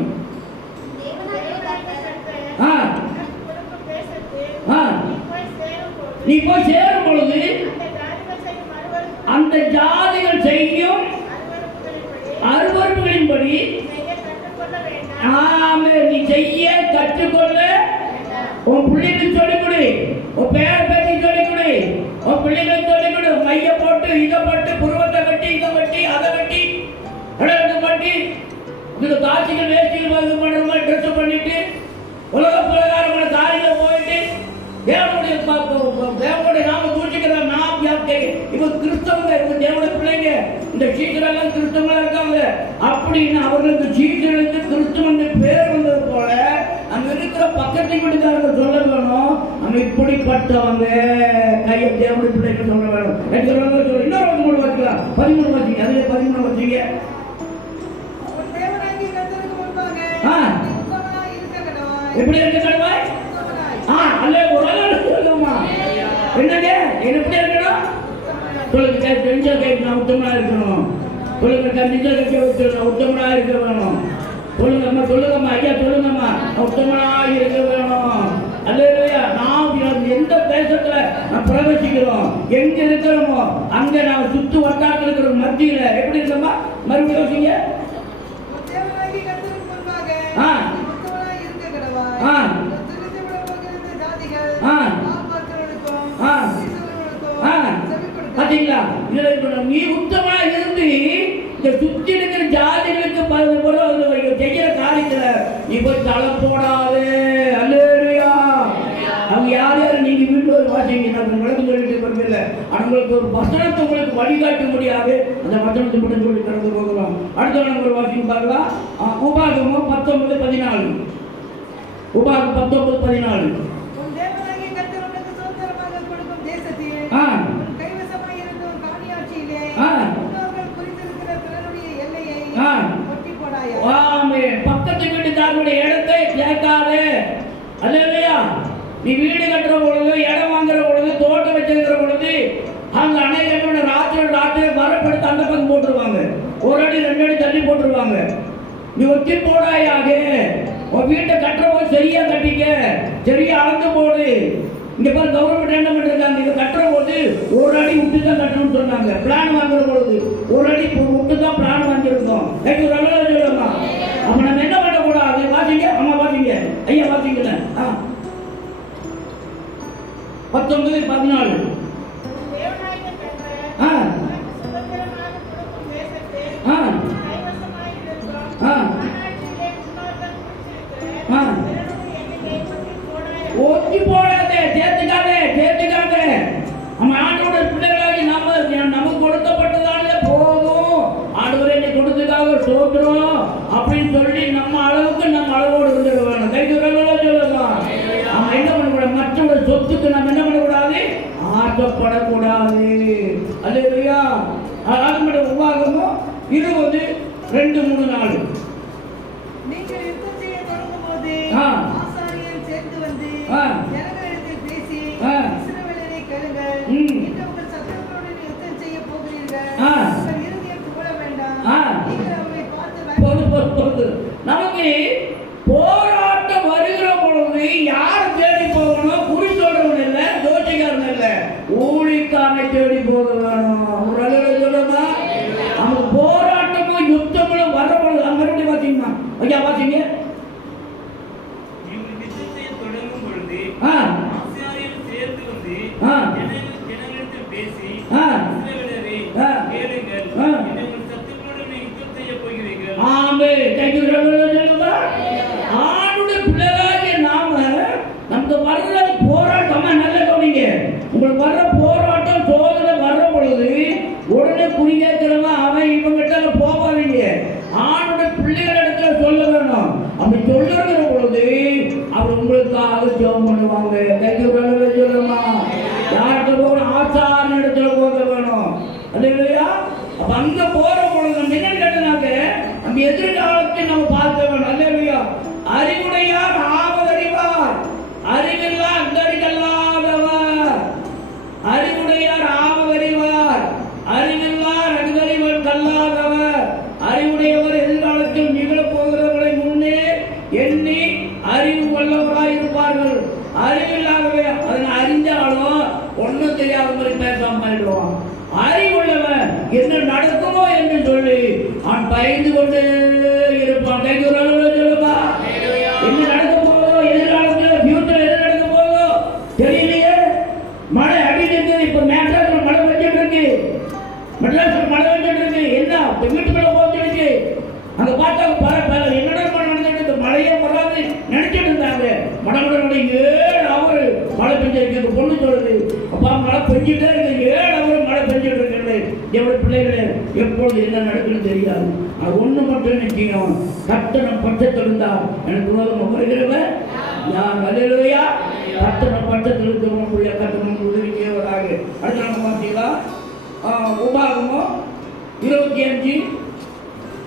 நீ போய் சேரும் பொழுது அந்த ஜாதிகள் செய்யும் அருவருப்புகளின்படி நீ செய்ய கற்றுக்கொள்ள உன் பிள்ளைக்கு சொல்லிக் கொடு. உன் பேர பேட்டி சொல்லிக் கொடு. உன் பிள்ளைகளுக்கு சொல்லிக் கொடு. மைய போட்டு இதை போட்டு புருவத்தை வெட்டி இதை வெட்டி அதை வெட்டி இடத்தை பண்ணி இந்த காட்சிகள் வேஸ்டிகள் வந்து பண்ற மாதிரி ட்ரெஸ் பண்ணிட்டு உலக பிரகாரமான காரியில போயிட்டு தேவனுடைய நாம தூச்சிக்கிற நாம் இவங்க கிறிஸ்தவங்க, இவங்க தேவனுடைய பிள்ளைங்க, இந்த சீக்கிரம் கிறிஸ்தவங்களா இருக்காங்க அப்படின்னு அவர்களுக்கு சீக்கிரத்துக்கு கிறிஸ்தவன் பேர் வந்தது போல அங்க இருக்கிற பக்கத்தை வீட்டுக்காரங்க சொல்ல வேணும். நம்ம இப்படிப்பட்டவங்க கையை தேவனுடைய பிள்ளைங்க சொல்ல வேணும். இன்னொரு வந்து கூட வச்சுக்கலாம். 13 வச்சுங்க. அதுல 13 வச்சுங்க. எப்படி இருக்க கடவாய்? அல்ல ஒரு சொல்லுமா என்னங்க எப்படி இருக்கணும்? சொல்லுங்க தெரிஞ்ச கைக்கு நான் உத்தமனா இருக்கணும். சொல்லுங்க தெரிஞ்ச கைக்கு உத்தமனா இருக்க வேணும். சொல்லுங்கம்மா சொல்லுங்கம்மா ஐயா சொல்லுங்கம்மா உத்தமனா இருக்க வேணும். அல்லையா நாம் எந்த தேசத்துல நான் பிரவேசிக்கிறோம் எங்க இருக்கிறோமோ அங்க நான் சுத்து வட்டாரத்தில் இருக்கிற மத்தியில எப்படி இருக்கோமா மறுபடியும் யோசிங்க. பாத்தீங்களா? நீ உத்தமா இருந்து இந்த சுத்தி இருக்கிற ஜாதிகளுக்கு செய்யற காரியத்துல நீ போய் தலை போடாது. அல்லேலூயா. அவங்க யார் யாரு நீங்க வீட்டுல ஒரு வாசிங்க விளக்கு சொல்லிட்டு போறதில்ல. அவங்களுக்கு ஒரு வசனத்தை உங்களுக்கு வழிகாட்ட முடியாது. அந்த வசனத்தை மட்டும் சொல்லி கடந்து போகலாம். அடுத்த நம்ம ஒரு வாசிங்க பார்க்கலாம். உபாகமம் 19:14. உபாகம் 19:14. பக்கத்து வீட்டுக்காரனுடைய இடத்தை கேட்காது. அல்லேலூயா. நீ வீடு கட்டுற பொழுது இடம் வாங்குற பொழுது தோட்டம் வச்சிருக்கிற பொழுது அங்க அநேக ராத்திரி வரப்படுத்த அந்த பக்கம் போட்டுருவாங்க. ஒரு அடி 2 அடி தள்ளி போட்டுருவாங்க. நீ ஒத்தி போடாயாக உன் வீட்டை கட்டுற போது சரியா கட்டிக்க, சரியா அளந்து போடு. இங்க பாரு கவர்மெண்ட் என்ன பண்ணிருக்காங்க, இதை கட்டுற போது ஒரு அடி விட்டு தான் கட்டணும்னு சொன்னாங்க. பிளான் வாங்குற பொழுது ஒரு அடி விட்டு தான் பிளான் வாங்கியிருக்கோம். சொல்லலாம். அப்ப நம்ம என்ன பண்ணக்கூடாது? வாசிங்க அம்மா வாசிங்க ஐயா வாசிங்கல 19:14. ஒத்தி போடாதே, சேர்த்துக்காதே. நம்ம ஆண்டோட பிள்ளைகளாகி நமக்கு கொடுக்கப்பட்டதானே போதும். ஆண்டவரே நீ கொடுத்ததுக்காக சோத்துறோம் அப்படின்னு சொல்லி நம்ம அளவுக்கு நம்ம அளவோடு இருந்துட வேணும். கைதுறவங்கள சொல்லலாம். நம்ம என்ன பண்ணக்கூடாது? மற்றவங்க சொத்துக்கு நம்ம என்ன பண்ணக்கூடாது? ஆசைப்படக்கூடாது. அல்லேலூயா. ஆத்மீக உபாகமம் 20:2-3-4. நீங்கள் யுத்தம் செய்ய தொடங்கும் போது ஆசாரியர் சேர்ந்து வந்து ஜனங்களிடத்தில் பேசி இஸ்ரவேலரை கேளுங்கள், இன்று உங்கள் சத்துருக்களுடன் யுத்தம் செய்ய போகிறீர்கள், உங்கள் இருதயம் துவள வேண்டாம், நீங்கள் அவரை பார்த்து நமக்கு போராட்டம் வருகிற பொழுது யார் தேடி போகணும்? குறி சொல்றவன் இல்ல, ஜோசிக்காரன் இல்ல, ஊழிக்காரனை தேடி போக வேணும். ஒரு அளவு சொல்லுமா? நமக்கு போராட்டமும் யுத்தமும் வர பொழுது மறுபடியும் பாத்தீங்கன்னா ஐயா வாசிங்க. ஆணுடைய பிள்ளைகளாகிய நாம நமக்கு வர்ற போராட்டமா நல்ல கவனிங்க. உங்களுக்கு வர்ற போராட்டம் சோதனை வர்ற பொழுது உடனே குறி கேட்கிறவன் அவன் இவங்கிட்ட போவாதீங்க. சொல்லுகிற பொழுது அவர் உங்களுக்காக ஜெபம் பண்ணுவாங்க. கைக்கு சொல்லுமா, யார்கிட்ட போகணும்? ஆசாரிய இடத்துல போக வேணும். அது இல்லையா? அப்ப அங்க போற பொழுது நம்ம என்ன கேட்டனாக்க நம்ம எதிர்காலத்தை நம்ம பார்க்க வேணும். அல்ல இல்லையா? அறிவுடையார் ஆவதறிவார், அறிவில்லா அந்தறிகல்லாதவர். அறிவுடையார் ஆவதறிவார், அறிவில்லார் அந்தறிவர் கல்லாதவர். அறிவுடையவர் எதிர்காலத்தில் நிகழப் போகிறவர்களை முன்னே எண்ணி அறிவு வல்லவராய் இருப்பார்கள். அறிவில்லாதவே அதனை அறிஞ்சாலும் ஒன்றும் தெரியாத மாதிரி பேசாம ஆயிடுவான். அறிவுள்ளவன் என்ன நடக்குமோ என்று சொல்லி அவன் பயந்து கொண்டு இருப்பான். சொல்லுவா, என்ன நடக்க போதோ, எதிர்காலத்தில் ஃபியூச்சர் என்ன நடக்க போதோ தெரியலையே. மழை அடிக்கிறது, இப்ப மேட்ராஸ்ல மழை வச்சுட்டு இருக்கு, மெட்ராஸ்ல மழை வச்சுட்டு இருக்கு. என்ன வீட்டுக்குள்ள போச்சுருக்கு, அங்க பார்த்தா பல என்னடா நடந்துட்டு மழையே வராது நினைச்சிட்டு இருந்தாங்க. மடமடை 7 அவர் மழை பெஞ்சிருக்கு. பொண்ணு சொல்லுது, அப்பா மழை பெஞ்சிட்டே இருக்கு, 7 அவர் மழை பெஞ்சிட்டு இருக்கிறது. எவ்வளவு பிள்ளைகளே, எப்பொழுது என்ன நடக்குன்னு தெரியாது. அது ஒண்ணு மட்டும் நிச்சயம், கட்டணம் பட்சத்தில் இருந்தால் எனக்கு விரோதம் வருகிறவன் யார்? அல்லேலூயா. கட்டணம் பட்சத்தில் இருக்கிறவனுடைய கட்டணம் உதவிக்கே வராது. அடுத்த நம்ம பார்த்தீங்களா, உபாகமம் 25,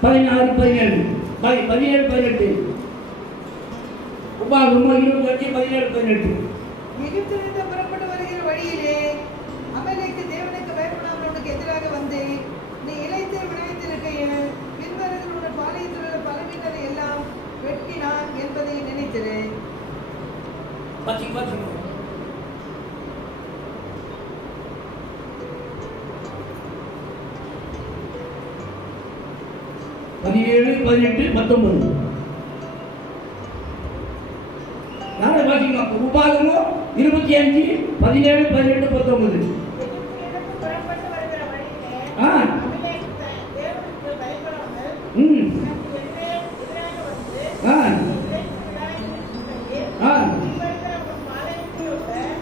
16, 17, 18. உபாகமம் 25, 17, 18. எகிப்திலிருந்து புறப்பட்டு வருகிற வழியிலே அமலேக்கு தேவனுக்கு பயப்படாமல் உனக்கு எதிராக வந்து நீ இளைத்து விளைத்திருக்கையில் பின்வருகிற உன் பாளையத்தில் உள்ள பலவீனரை எல்லாம் வெட்டினான் என்பதை நினைத்திரு. பாத்தீங்க 17, 18, 19. நாளை பாத்தீங்கன்னா உபாகமம் 25, 17, 18, 19. புறப்பட்டு வருகிற வழியிலே அமலேக்கு தேவனுக்கு பயப்படாமல்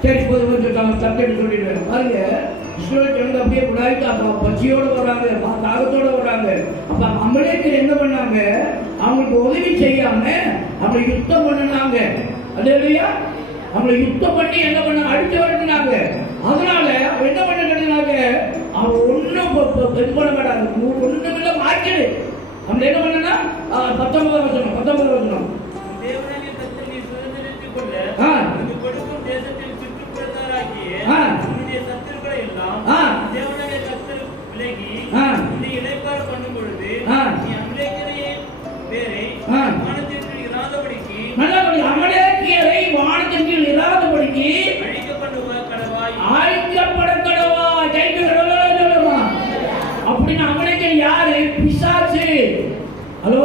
சரி, கொஞ்சம் சப்ஜெக்ட் சொல்லிடுவேன் பாருங்க. இஸ்ரவேல் அப்படியே விடாய்க்கு பசியோடு வர்றாங்க, தாகத்தோடு வர்றாங்க. அப்ப அமலேக்கர் என்ன பண்ணாங்க? அவங்களுக்கு உதவி செய்யாம அவங்களை யுத்தம் பண்ணினாங்க. அல்லேலூயா. அவங்களை யுத்தம் பண்ணி என்ன பண்ண அடிச்சு வரட்டினாங்க. அதனால அவன் என்ன பண்ண கேட்டாங்க, அவன் ஒன்றும் இது பண்ண மாட்டாங்க, ஒண்ணுமில்ல மாற்றிடு. அவன் என்ன பண்ணனா 19 வசனம் தேவனாகிய கர்த்தர் நீ சுதந்தரித்துக் கொள்ள உனக்கு கொடுக்கும் தேசத்தில் சுற்றுப்புறத்தாராகிய உன்னுடைய சத்துருக்களை எல்லாம் தேவனாகிய கர்த்தர் விலகி நீ இளைப்பாற பண்ணும் பொழுது நீ அமலேக்கியரை பேரை வானத்திற்கு இராதபடிக்கு அமலேக்கியரை வானத்திற்கு இராதபடிக்கு அழிக்கப்பட கடவாய். அப்படின்னு அமலேக்கியர் யாரு? பிசாசு. ஹலோ,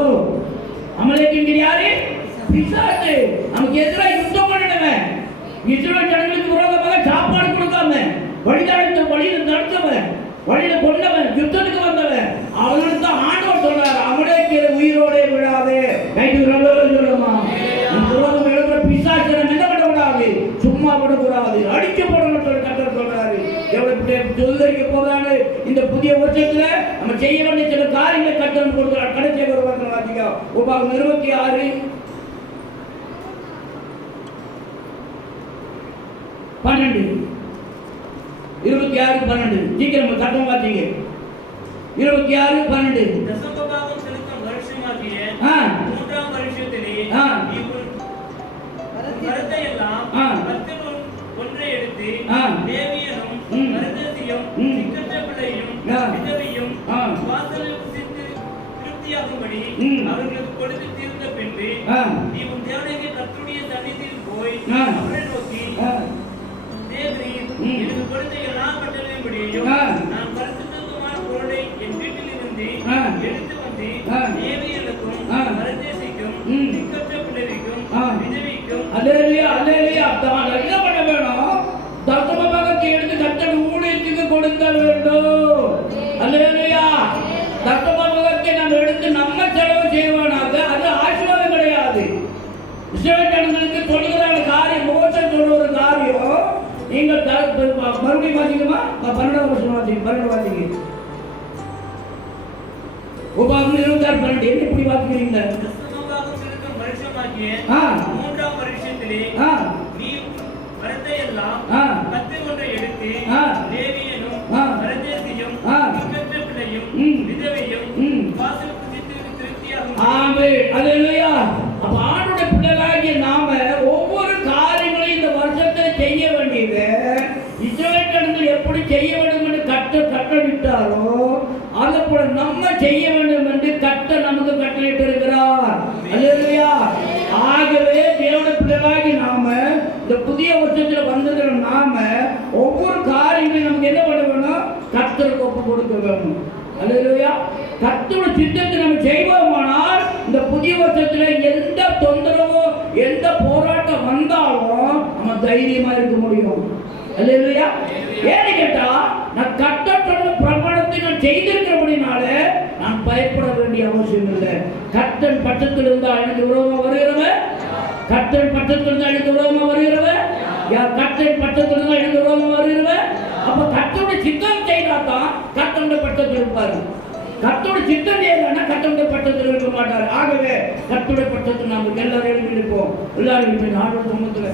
அமலேக்கியர் யாரு? பிசாசு. நமக்கு எதிராக யுத்தம் பண்ணினவன், இஸ்ரவேல் ஜனங்களுக்கு விரோதமாக சாப்பாடு கொடுக்காம வழியில் நடத்தவன், வழியில கொண்டவன், யுத்தத்துக்கு வந்தவன். அவனுக்கு தான் ஆண்டவர் சொல்றாரு, அமலேக்கியர் உயிரோடே விடாதே. சொல்லுமா, விரோதம் எழுதுற பிசாசு என்ன பண்ணக்கூடாது? சும்மா விடக்கூடாது, அடிக்க போடணும் சொல்லி கர்த்தர் சொல்றாரு. எவ்வளவு சொல்லிக்க போதான்னு இந்த புதிய வருஷத்துல நம்ம செய்ய வேண்டிய சில காரியங்களை கர்த்தர் கொடுக்கிறார். கடைசி ஒரு வருஷம் வாசிக்க உபாகமம் 26, 12. 26, 12. சீக்கிரம் சட்டம் வாசிங்க. 26, 12. தசமபாகம் செலுத்தும் வருஷமாகிய 3ஆம் வருஷத்திலே மரத்தை எல்லாம் 10 ஒன்றை எடுத்து லேவியனும் பரதேசியும் திக்கற்ற பிள்ளையும் விதவையும் வாசலில் புசித்து திருப்தியாகும்படி அவர்களுக்கு கொடுத்து தீர்ந்த பின்பு நீ உன் தேவனாகிய கர்த்தருடைய சந்நிதியில் போய் அவரை நோக்கி, தேவரீர் எனக்கு கொடுத்த எல்லா கட்டளையின்படியையும் நான் பரிசுத்தமான பொருளை என் வீட்டில் இருந்து எடுத்து வந்து லேவியனுக்கும் பரதேசிக்கும் திக்கற்ற பிள்ளைக்கும் விதவைக்கும் அல்லேலூயா அல்லேலூயா. என்ன பண்ண வேணும்? தசமபாகத்தை எடுத்து கர்த்தர் ஊழியத்துக்கு கொடுக்க வேண்டும். அல்லேலூயா. தசமபாகத்தை நம்ம எடுத்து நம்ம செலவு செய்வானாக அது ஆசீர்வாதம் கிடையாது. இஸ்ரவேல் ஜனங்களுக்கு சொல்லுகிற காரியம், மோசே சொல்ற ஒரு காரியம், நீங்கள் மறுபடியும் வாசிக்குமா? 12 வருஷம் வாசிங்க, 12 வாசிங்க. உபாகமம் 26, 12. என்ன இப்படி வாசிக்கிறீங்க? மாதம் இருக்கும் வருஷமாகிய ஆ. 3ஆம் வருஷத்திலே ஆ. நீ வரத்தை எல்லாம் ஆ. கத்தி ஒன்றை எடுத்து ஆ. லேவியனும் ஆ. பரதேசியும் ஆ. பெற்ற பிள்ளையும் ம். விதவையும் ம். வாசலுக்கு திருப்தியாகும். ஆமென். அல்லேலூயா. அப்ப ஆண்டவருடைய பிள்ளைகளாகிய நாம ஒவ்வொரு காரியங்களையும் இந்த வருஷத்துல செய்ய வேண்டியது இஸ்ரவேல் ஜனங்கள் எப்படி செய்ய வேண்டும் என்று கட்டளையிட்டாரோ அதை போல நம்ம செய்ய வேண்டும் என்று நமக்கு கட்டளையிட்டு இருக்கிறார். அல்லேலூயா. ஆகவே தேவனுடைய பிள்ளைகளாகி நாம இந்த புதிய வருஷத்துல வந்திருக்கிற நாம ஒவ்வொரு காரியங்களையும் நமக்கு என்ன பண்ண வேணும்? கர்த்தருக்கு ஒப்பு கொடுக்க வேணும். அல்லேலூயா. கர்த்தருடைய சித்தத்தை நம்ம செய்வோமானால் இந்த புதிய வருஷத்துல எந்த தொந்தரவோ எந்த போராட்டம் வந்தாலும் நம்ம தைரியமா இருக்க முடியும். அல்லேலூயா. ஏன்னு கேட்டா நான் கர்த்தரோட பிரமாணத்தை நான் செய்திருக்கிறபடினால நான் பயப்பட வேண்டிய அவசியம் இல்லை. கர்த்தன் பட்சத்தில் இருந்தா எனக்கு விரோதமா வருகிறவன், கர்த்தன் பட்சத்தில் இருந்தா எனக்கு விரோதமா வருகிறவன், கர்த்தன் பட்சத்தில் இருந்தா எனக்கு விரோதமா வருகிறவன். அப்ப கர்த்தருடைய சித்தம் செய்தாதான் கர்த்தருடைய பட்சத்தில் இருப்பாரு. கர்த்தருடைய சித்தம் செய்யலன்னா கர்த்தருடைய பட்சத்தில் இருக்க மாட்டாரு. ஆகவே கர்த்தருடைய பட்சத்தில் நாம எல்லாரும் எழுப்பி நிற்போம். எல்லாரும் ஆண்டவர் சமூகத்துல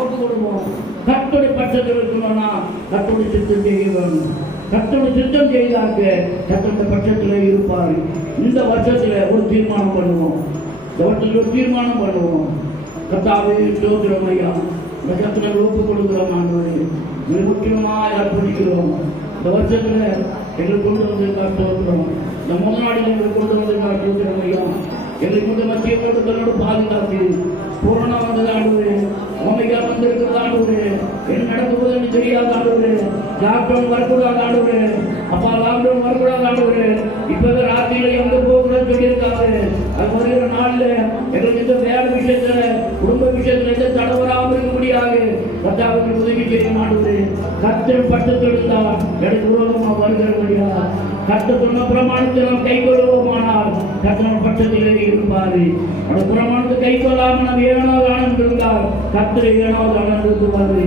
ஒப்பு கொடுப்போம். கர்த்தருடைய பட்சத்தில் இருக்கணும்னா கர்த்தருடைய சித்தம் செய்ய வேணும். கர்த்தருடைய சித்தம் செய்தாக்க கர்த்தருடைய பட்சத்தில் இருப்பாரு. இந்த வருஷத்துல ஒரு தீர்மானம் பண்ணுவோம். இந்த வருஷத்துல ஒரு தீர்மானம் பண்ணுவோம். கர்த்தாவே ஸ்தோத்திரம் ஐயா. இந்த கர்த்தரை ஒப்பு கொடுக்கிறோம். ஆண்டவரே மிக முக்கியமாக அர்ப்பணிக்கிறோம். இந்த வருஷத்துல எங்களுக்கு கொண்டு வந்து காட்டுகிறோம். இந்த முதலாளிகள் எங்களுக்கு கொண்டு வந்து காட்டுகிறோம் ஐயா. எங்களுக்கு கொண்டு மத்திய தன்னோடு பாதுகாத்து கொரோனா வந்தது ஆடுவது, ஓமைகா வந்திருக்கிறது ஆடுவது, என்ன நடக்குதுன்னு தெரியாத ஆடுவது, லாக்டவுன் வரக்கூடாது ஆடுவது, அப்பா லாக்டவுன் வரக்கூடாது ஆடுவது, இப்பவே ராத்திரியில எங்க போகக்கூடாது சொல்லியிருக்காரு. அது வருகிற நாள்ல எங்களுக்கு இந்த வேலை விஷயத்துல குடும்ப விஷயத்துல எந்த தடை வராமல் இருக்க முடியாது. கர்த்தாவுக்கு உதவி செய்ய மாட்டுவது. கர்த்தர் பட்டத்தில் இருந்தால் எனக்கு விரோதமா வருகிற முடியாது. கர்த்தர் சொன்ன பிரமாணத்தை நாம் கை கொள்வோமானால் கர்த்தர் பட்சத்திலே இருப்பாரு. அந்த பிரமாணத்தை கை கொள்ளாமல் நாம் ஏனாவது ஆனந்து இருந்தால் கர்த்தரை ஏனாவது ஆனந்து இருக்குவாரு.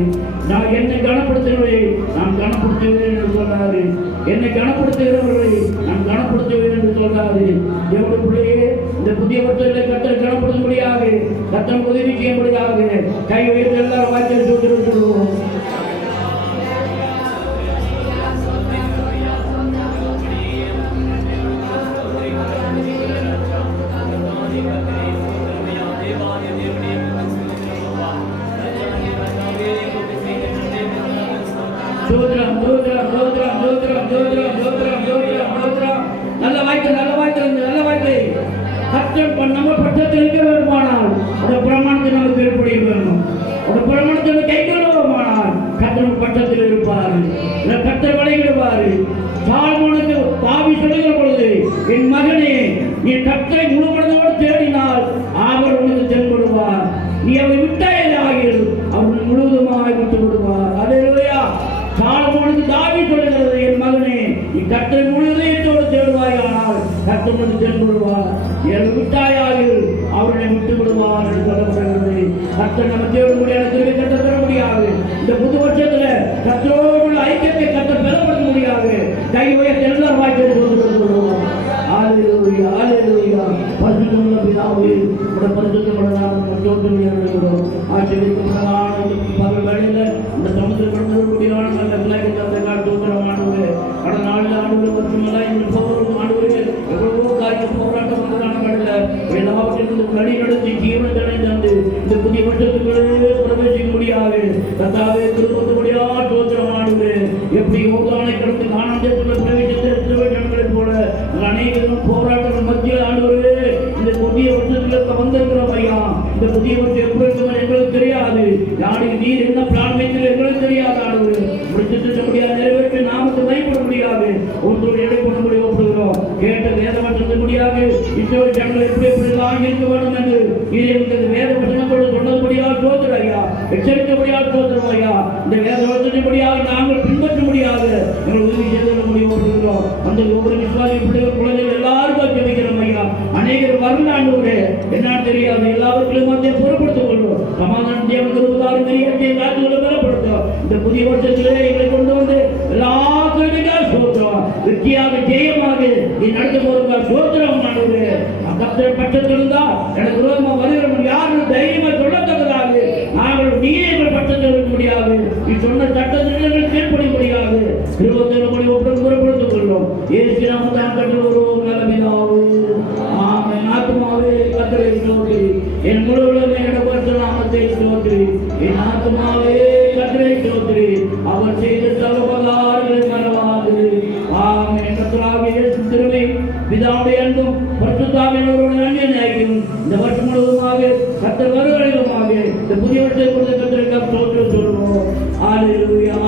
நான் என்னை கனப்படுத்துகிறவரை நான் கனப்படுத்துவேன் என்று சொன்னாரு. என்னை கனப்படுத்துகிறவர்களை நான் கனப்படுத்துவேன் என்று சொன்னாரு. தேவனுடைய பிள்ளையே இந்த புதிய வருஷத்தை கர்த்தரை கனப்படுத்தும்படியாக கர்த்தர் உதவி செய்யும்படியாக கை உயர்த்தி எல்லாரும் வாய்ச்சல் சொல்லிருக்கிறோம். நல்ல வாய்ப்பு நம்ம பட்சத்தில் இருக்க வேண்டுமானால் அந்த பிரமாணத்தை நமக்கு ஏற்படுத்த வேண்டும். அந்த பிரமாணத்தை கை கொள்வோமானால் கர்த்தர் பட்சத்தில் இருப்பார். கர்த்தர் வழிகிடுவார். சாலமோனுக்கு பாவி சொல்லுகிற பொழுது, என் மகனே நீ கர்த்தரை முழுமனதோடு தேடினால் அவர் உனக்கு தென்படுவார். நீ அவரை விட்டாயில் அவர் முழுவதுமாய் விட்டு விடுவார். அல்லேலூயா. சாலமோனுக்கு தாவீது சொல்லுகிறது, என் மகனே நீ கர்த்தரை முழு இதயத்தோடு தேடுவாயானால் கர்த்தர் உனக்கு தென்படுவார். என்னை விட்டாயாயில் அவரை விட்டு விடுவார் என்று சொல்லப்படுகிறது. கர்த்தர் நம்ம தேவனுடைய திருவை கட்ட பெற முடியாது. இந்த புது வருஷத்துல கர்த்தரோடு ஐக்கியத்தை கர்த்தர் பெறப்பட முடியாது. கை உயர்த்தி எல்லாரும் வாய்ப்பு சொல்லுகிறோம். அல்லேலூயா, அல்லேலூயா. பரிசுத்தமுள்ள பிதாவே, உம்முடைய பரிசுத்தமுள்ள நாமத்தை ஸ்தோத்திரிக்கிறோம். ஆசீர்வதிக்கப்பட்டதான பகல் வேளையில இந்த சமுத்திர கடந்தவர்களுடையான நல்ல பிள்ளைகள் தந்தை ஸ்தோத்திரம் ஆண்டவரே. கடந்த நாளில் ஆண்டவரே வருஷமெல்லாம் இந்த போரும் ஆண்டவரே எவ்வளவோ காரியம் போராட்டம் வந்ததான வேளையில எல்லாவற்றிலிருந்து வழி நடத்தி ஜீவன் தந்து இந்த புதிய வருஷத்துக்குள்ளே பிரவேசிக்க முடியாது. கர்த்தாவே திருப்பத்துபடியா ஸ்தோத்திரம் ஆண்டவரே. எப்படி யோர்தானை கடந்து கானான் தேசத்தில் பிரவேசித்த இஸ்ரவேல் ஜனங்களைப் போல அநேகம் போராட்டங்கள் மத்தியில் ஆண்டவரே இந்த புதிய வருஷத்துல வந்திருக்கிறோம் ஐயா. இந்த புதிய வருஷம் எப்படி இருக்குன்னு எங்களுக்கு தெரியாது. யாருக்கு நீர் என்ன பிளான் வைத்து எங்களுக்கு தெரியாது ஆண்டவரே. முடிச்சிட்டு முடியாது நிறைவேற்ற நாமத்தை பயப்பட முடியாது. ஒன்றோடு எடை பண்ண முடியும் ஒப்புகிறோம். கேட்ட வேத வசனத்தை முடியாது இஸ்ரவேல் ஜனங்கள் எப்படி எப்படிலாம் இருக்க வேண்டும் என்று நீர் எங்களுக்கு வேத வசனத்தோடு சொன்னபடியாக சோதர் ஐயா, எச்சரிக்கபடியாக சோதரம் ஐயா. இந்த வேத வசனப்படியாக நாங்கள் பின்பற்ற முடியாது. எங்கள் உதவி செய்து முடியும் ஒப்புகிறோம். அந்த ஒவ்வொரு விசுவாசி பிள்ளைகள் குழந்தைகள் எல்லாருக்கும் ஜெபிக்கிறோம் ஐயா. அநேகர் வரலாண்டவரே என்னன்னு தெரியாது. எல்லாருக்கும் மத்திய பொறுப்படுத்திக் கொள்வோம். சமாதானம் தேவன் இருபதாயிரம் பெரிய காட்சிகளை பெறப்படுத்தும். இந்த புதிய வருஷத்திலே எங்களை கொண்டு வந்து எல்லா கிருபைக்காக சோத்திரம். வெற்றியாக ஜெயமாக நீ நடந்து போறதா சோத்திரம் ஆண்டவரே. கர்த்தர் பட்சத்தில் இருந்தா எனக்கு விரோதமா வருகிறவன் யாரும் தைரியமா சொல்லத்தக்கதாக நாங்கள் நீயே எங்கள் பட்சத்தில் இருக்க முடியாது. நீ சொன்ன சட்டத்திட்டங்கள் கீழ்ப்படி முடியாது. 27 மணி ஒப்புடன் புறப்படுத்திக் கொள்ளும். இயேசு நாமத்தில் கட்டளை வருவோம் நல்ல பிதாவே. ஆமென். ஆத்துமாவே கர்த்தரை ஸ்தோத்திரி. என் முழு உள்ளமே பரிசுத்த நாமத்தை ஸ்தோத்திரி. என் ஆத்துமாவே கர்த்தரை ஸ்தோத்திரி. அவர் செய்த சகல உபகாரங்களை மறவாது. ஆமென். கர்த்தராகிய இயேசு திருவை பிதாவுடைய அன்பும் பரிசுத்தாவியானவருடைய நன்மையும் இந்த வருஷம் முழுவதுமாக கர்த்தர் வருவடைவுமாக இந்த புதிய வருஷத்தை கொடுத்த கர்த்தருக்கு ஸ்தோத்திரம் சொல்வோம். ஹல்லேலூயா.